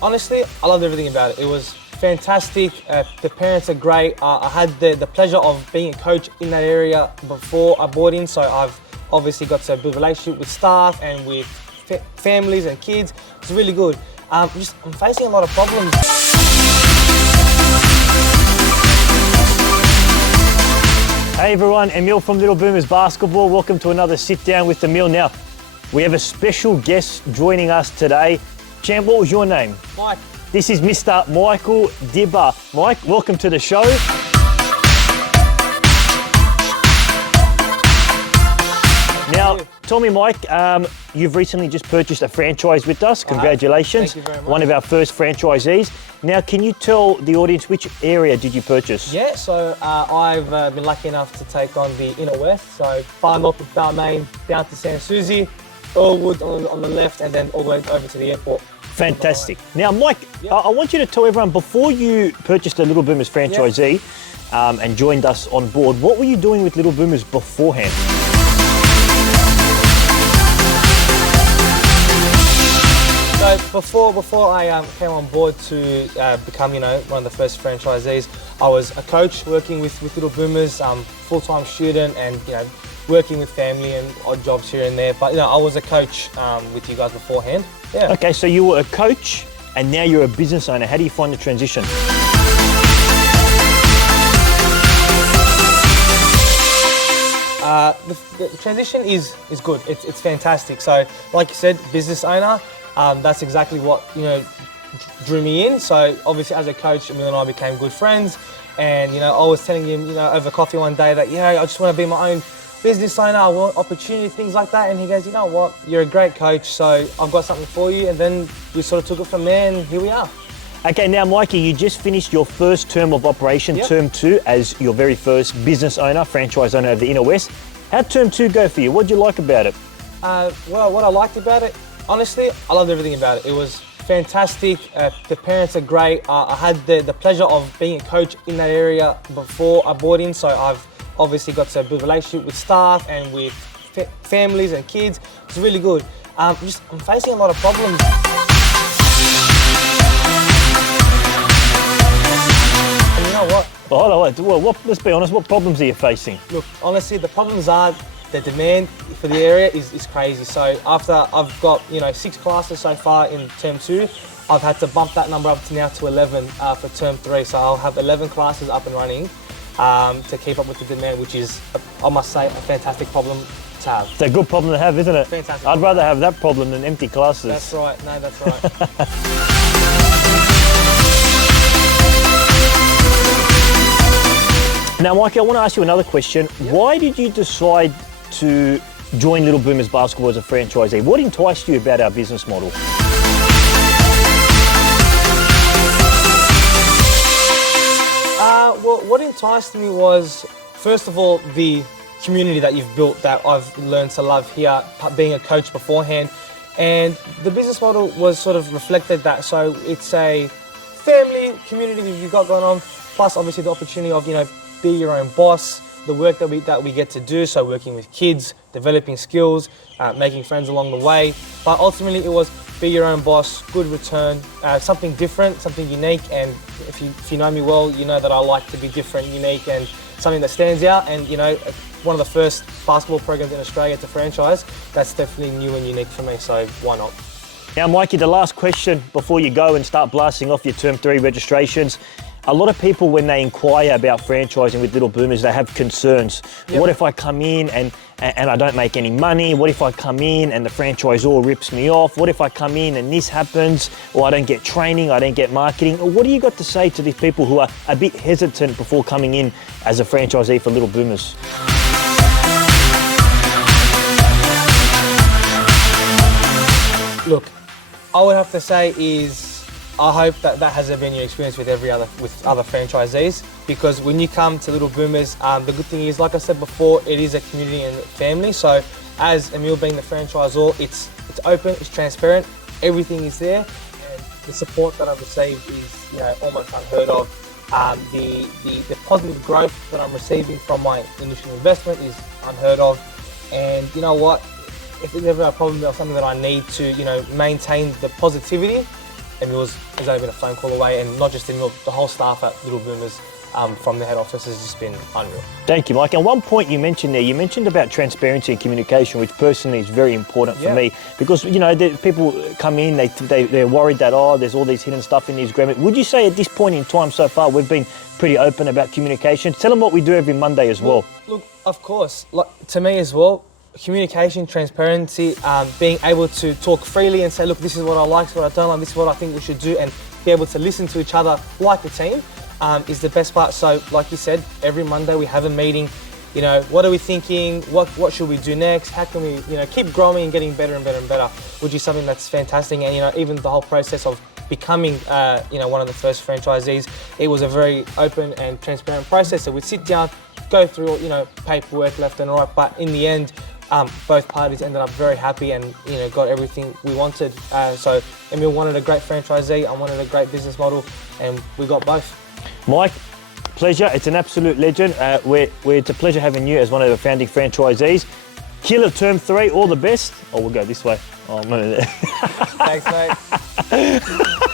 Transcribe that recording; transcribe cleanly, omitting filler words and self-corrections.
Honestly, I loved everything about it. It was fantastic. The parents are great. I had the pleasure of being a coach in that area before I bought in, so I've obviously got to build a relationship with staff and with families and kids. It's really good. I'm facing a lot of problems. Hey everyone, Emil from Little Boomers Basketball. Welcome to another sit down with Emil. Now, we have a special guest joining us today. Champ, what was your name? Mike. This is Mr. Michael Dibba. Mike, welcome to the show. Now, tell me, Mike, you've recently just purchased a franchise with us. Congratulations. Thank you very much. One of our first franchisees. Now, can you tell the audience which area did you purchase? Yeah, so I've been lucky enough to take on the inner west, so far north of Balmain down to San Susie, Earlwood on the left, and then all the way over to the airport. Fantastic. Now, Mike, I want you to tell everyone, before you purchased a Little Boomers franchisee and joined us on board, what were you doing with Little Boomers beforehand? So before I came on board to become, one of the first franchisees, I was a coach working with Little Boomers, full-time student, and working with family and odd jobs here and there. But I was a coach with you guys beforehand. Yeah. Okay, so you were a coach and now you're a business owner. How do you find the transition? The transition is good. It's fantastic. So, like you said, business owner. That's exactly what drew me in. So obviously, as a coach, Emil and I became good friends. And I was telling him, over coffee one day that I just want to be my own business owner. I want opportunity, things like that. And he goes, you know what? You're a great coach, so I've got something for you. And then we sort of took it from there, and here we are. Okay, now Mikey, you just finished your first term of operation, term 2, as your very first business owner, franchise owner of the Inner West. How'd term 2 go for you? What did you like about it? Well, what I liked about it, honestly, I loved everything about it. It was fantastic. The parents are great. I had the pleasure of being a coach in that area before I bought in, so I've obviously got to build a relationship with staff and with families and kids. It's really good. I'm facing a lot of problems. And you know what? Well, let's be honest, what problems are you facing? Look, honestly, the problems are the demand for the area is crazy. So after I've got 6 classes so far in term 2, I've had to bump that number up to now to 11 for term 3. So I'll have 11 classes up and running to keep up with the demand, which is, I must say, a fantastic problem to have. It's a good problem to have, isn't it? Fantastic. I'd rather have that problem than empty classes. That's right. No, that's right. Now, Mikey, I want to ask you another question. Why did you decide to join Little Boomers Basketball as a franchisee? What enticed you about our business model? Well, what enticed me was, first of all, the community that you've built that I've learned to love here, being a coach beforehand. And the business model was sort of reflected that. So it's a family community that you've got going on, plus obviously the opportunity of, be your own boss, the work that we get to do, so working with kids, developing skills, making friends along the way. But ultimately it was be your own boss, good return, something different, something unique. And if you know me well, you know that I like to be different, unique, and something that stands out. And one of the first basketball programs in Australia to franchise, that's definitely new and unique for me, so why not? Now, Mikey, the last question before you go and start blasting off your term 3 registrations. A lot of people, when they inquire about franchising with Little Boomers, they have concerns. Yep. What if I come in and I don't make any money? What if I come in and the franchisor rips me off? What if I come in and this happens? Or I don't get training, I don't get marketing? What do you got to say to these people who are a bit hesitant before coming in as a franchisee for Little Boomers? Look, I would have to say is, I hope that hasn't been your experience with other franchisees, because when you come to Little Boomers, the good thing is, like I said before, it is a community and family. So as Emil being the franchisor, it's open, it's transparent, everything is there, and the support that I've received is almost unheard of. The positive growth that I'm receiving from my initial investment is unheard of, and you know what? If there's ever a problem or something that I need to maintain the positivity, Emil has only been a phone call away, and not just Emil, the whole staff at Little Boomers from the head office has just been unreal. Thank you, Mike. And one point you mentioned there, you mentioned about transparency and communication, which personally is very important for me, because people come in, they're worried that there's all these hidden stuff in the agreement. Would you say at this point in time so far we've been pretty open about communication? Tell them what we do every Monday as well. Look, of course, to me as well, communication, transparency, being able to talk freely and say, look, this is what I like, this is what I don't like, this is what I think we should do, and be able to listen to each other like a team is the best part. So, like you said, every Monday we have a meeting. What are we thinking? What should we do next? How can we, keep growing and getting better and better and better? Which is something that's fantastic. And even the whole process of becoming, one of the first franchisees, it was a very open and transparent process. So we'd sit down, go through, paperwork left and right, but in the end, both parties ended up very happy and got everything we wanted. So Emil wanted a great franchisee, I wanted a great business model, and we got both. Mike, pleasure. It's an absolute legend. It's a pleasure having you as one of the founding franchisees. Killer Term 3, all the best. Oh, we'll go this way. Oh, man. Thanks, mate.